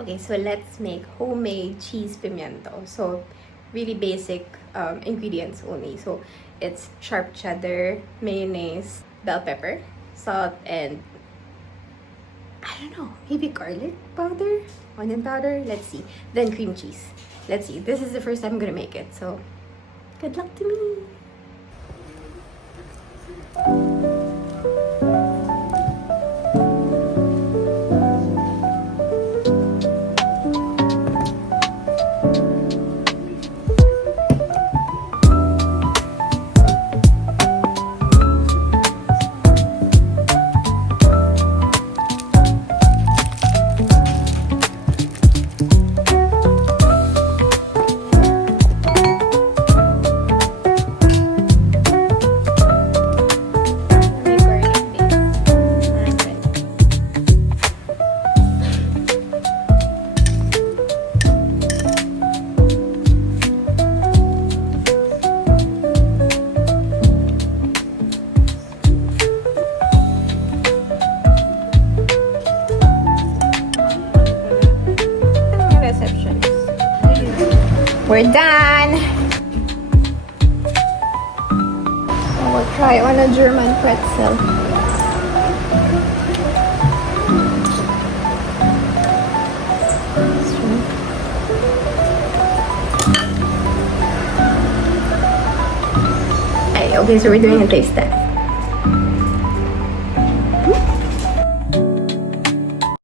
Okay, so let's make homemade cheese pimiento. So really basic ingredients only. So it's sharp cheddar, mayonnaise, bell pepper, salt, and I don't know, maybe garlic powder, onion powder. Let's see. Then cream cheese. Let's see. This is the first time I'm gonna make it, so good luck to me. We're done! So we'll try on a German pretzel. Okay, so we're doing a taste test.